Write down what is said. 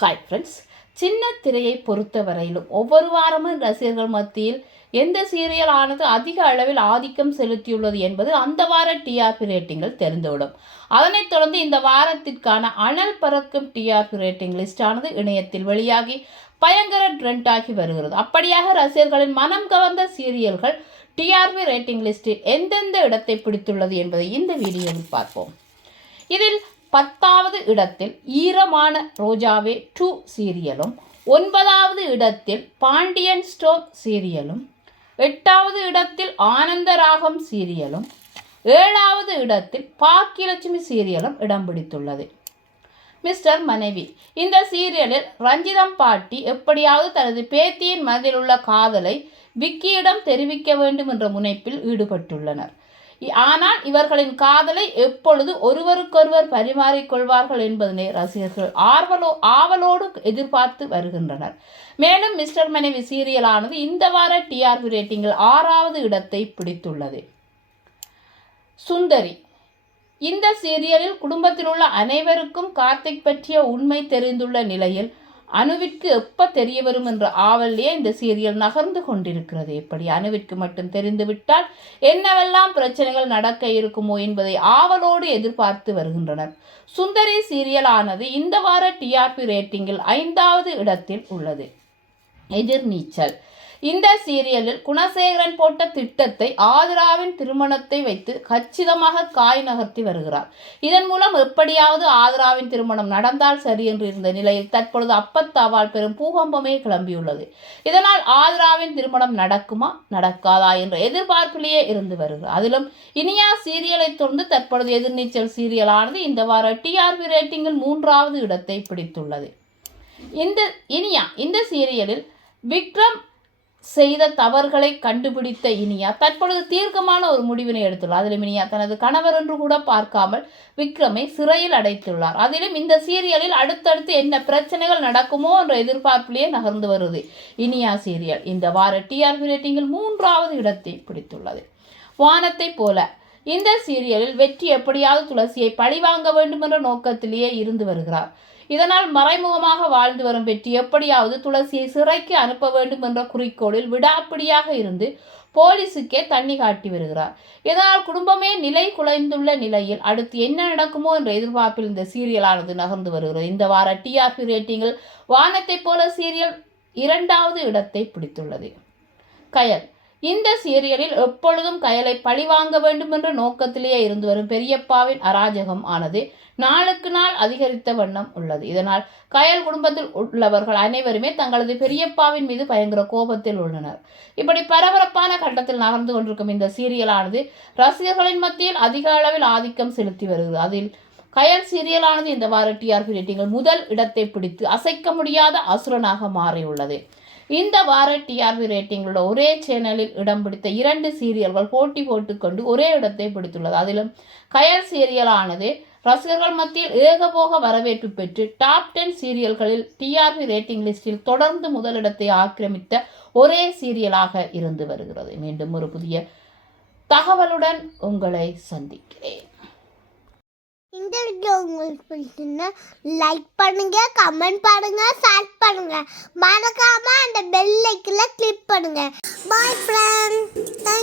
Hi friends, சின்ன திரையை பொறுத்தவரையிலும் ஒவ்வொரு வாரமும் ரசிகர்கள் மத்தியில் எந்த சீரியல் ஆனது அதிக அளவில் ஆதிக்கம் செலுத்தியுள்ளது என்பது அந்த வார டிஆர்பி ரேட்டிங்கள் தெரிந்துவிடும். அதனைத் தொடர்ந்து இந்த வாரத்திற்கான அனல் பறக்கும் டிஆர்பி ரேட்டிங் லிஸ்ட் ஆனது இணையத்தில் வெளியாகி பயங்கர ட்ரெண்ட் ஆகி வருகிறது. அப்படியாக ரசிகர்களின் மனம் கவர்ந்த சீரியல்கள் டிஆர்பி ரேட்டிங் லிஸ்டில் எந்தெந்த இடத்தை பிடித்துள்ளது என்பதை இந்த வீடியோவில் பார்ப்போம். இதில் 10வது இடத்தில் ஈரமான ரோஜாவே 2 சீரியலும், 9வது இடத்தில் பாண்டியன் ஸ்டோர் சீரியலும், 8வது இடத்தில் ஆனந்த ராகம் சீரியலும், 7வது இடத்தில் பாக்கியலட்சுமி சீரியலும் இடம் பிடித்துள்ளது. மிஸ்டர் மனைவி இந்த சீரியலில் ரஞ்சிதம் பாட்டி எப்படியாவது தனது பேத்தியின் மனதில் உள்ள காதலை விக்கியிடம் தெரிவிக்க வேண்டும் என்ற முனைப்பில் ஈடுபட்டுள்ளனர். ஆனால் இவர்களின் காதலை எப்பொழுது ஒருவருக்கொருவர் பரிமாறிக்கொள்வார்கள் என்பதனை ரசிகர்கள் ஆவலோடு எதிர்பார்த்து வருகின்றனர். மேலும் மிஸ்டர் மனைவி சீரியலானது இந்த வார டிஆர்பி ரேட்டிங்கில் 6வது இடத்தை பிடித்துள்ளது. சுந்தரி இந்த சீரியலில் குடும்பத்தில் உள்ள அனைவருக்கும் கார்த்திக் பற்றிய உண்மை தெரிந்துள்ள நிலையில் அனுவிற்கு எப்ப தெரிய வரும் என்ற ஆவல்லையே இந்த சீரியல் நகர்ந்து கொண்டிருக்கிறது. எப்படி அனுவிற்கு மட்டும் தெரிந்துவிட்டால் என்னவெல்லாம் பிரச்சனைகள் நடக்க இருக்குமோ என்பதை ஆவலோடு எதிர்பார்த்து வருகின்றனர். சுந்தரி சீரியல் ஆனது இந்த வார டிஆர்பி ரேட்டிங்கில் 5வது இடத்தில் உள்ளது. எதிர்நீச்சல் இந்த சீரியலில் குணசேகரன் போட்ட திட்டத்தை ஆதிராவின் திருமணத்தை வைத்து கச்சிதமாக காய் நகர்த்தி வருகிறார். இதன் மூலம் எப்படியாவது ஆதிராவின் திருமணம் நடந்தால் சரி என்று இருந்த நிலையில் தற்பொழுது அப்பத்தாவால் பெரும் பூகம்பமே கிளம்பியுள்ளது. இதனால் ஆதிராவின் திருமணம் நடக்குமா நடக்காதா என்ற எதிர்பார்ப்பிலேயே இருந்து வருகிறது. அதிலும் இனியா சீரியலை தொடர்ந்து தற்பொழுது எதிர்நீச்சல் சீரியலானது இந்த வார டிஆர்பி ரேட்டிங்கில் 3வது இடத்தை பிடித்துள்ளது. இந்த சீரியலில் விக்ரம் செய்த தவறுகளை கண்டுபிடித்த இனியா தற்பொழுது தீர்க்கமான ஒரு முடிவினை எடுத்துள்ளார். அதிலும் இனியா தனது கணவர் என்று கூட பார்க்காமல் விக்ரமை சிறையில் அடைத்துள்ளார். அதிலும் இந்த சீரியலில் அடுத்தடுத்து என்ன பிரச்சனைகள் நடக்குமோ என்ற எதிர்பார்ப்பிலேயே நகர்ந்து வருது. இனியா சீரியல் இந்த வார டிஆர்பி ரேட்டிங்கில் 3வது இடத்தை பிடித்துள்ளது. வானத்தை போல இந்த சீரியலில் வெற்றி எப்படியாவது துளசியை பழிவாங்க வேண்டும் என்ற நோக்கத்திலேயே இருந்து வருகிறார். இதனால் மறைமுகமாக வாழ்ந்து வரும் வெற்றி எப்படியாவது துளசியை சிறைக்கு அனுப்ப வேண்டும் என்ற குறிக்கோளில் விடாப்பிடியாக இருந்து போலீஸுக்கே தண்ணி காட்டி வருகிறார். இதனால் குடும்பமே நிலை குலைந்துள்ள நிலையில் அடுத்து என்ன நடக்குமோ என்ற எதிர்பார்ப்பில் இந்த சீரியலானது நகர்ந்து வருகிறது. இந்த வார டிஆர்பி ரேட்டிங்கில் வானத்தை போல சீரியல் 2வது இடத்தை பிடித்துள்ளது. கயல் இந்த சீரியலில் எப்பொழுதும் கயலை பழிவாங்க வேண்டும் என்ற நோக்கத்திலேயே இருந்து வரும் பெரியப்பாவின் அராஜகம் ஆனது நாளுக்கு நாள் அதிகரித்த வண்ணம் உள்ளது. இதனால் கயல் குடும்பத்தில் உள்ளவர்கள் அனைவருமே தங்களது பெரியப்பாவின் மீது பயங்கர கோபத்தில் உள்ளனர். இப்படி பரபரப்பான கட்டத்தில் நகர்ந்து கொண்டிருக்கும் இந்த சீரியலானது ரசிகர்களின் மத்தியில் அதிக அளவில் ஆதிக்கம் செலுத்தி வருகிறது. அதில் கயல் சீரியலானது இந்த வார டிஆர்பி ரேட்டிங்கில் முதல் இடத்தை பிடித்து அசைக்க முடியாத அசுரனாக மாறியுள்ளது. இந்த வார டிஆர்பி ரேட்டிங்குள்ள ஒரே சேனலில் இடம் பிடித்த 2 சீரியல்கள் போட்டி போட்டுக்கொண்டு ஒரே இடத்தை பிடித்துள்ளது. அதிலும் கயல் சீரியலானது ரசிகர்கள் மத்தியில் ஏகபோக வரவேற்பு பெற்று டாப் 10 சீரியல்களில் டிஆர்பி ரேட்டிங் லிஸ்டில் தொடர்ந்து முதலிடத்தை ஆக்கிரமித்த ஒரே சீரியலாக இருந்து வருகிறது. மீண்டும் ஒரு புதிய தகவலுடன் உங்களை சந்திக்கிறேன். இந்த வீடியோ உங்களுக்கு பிடிச்சிருந்தா லைக் பண்ணுங்க, கமெண்ட் பண்ணுங்க, ஷேர் பண்ணுங்க, மறக்காம அந்த பெல் ஐக்கனை கிளிக் பண்ணுங்க. Bye friends.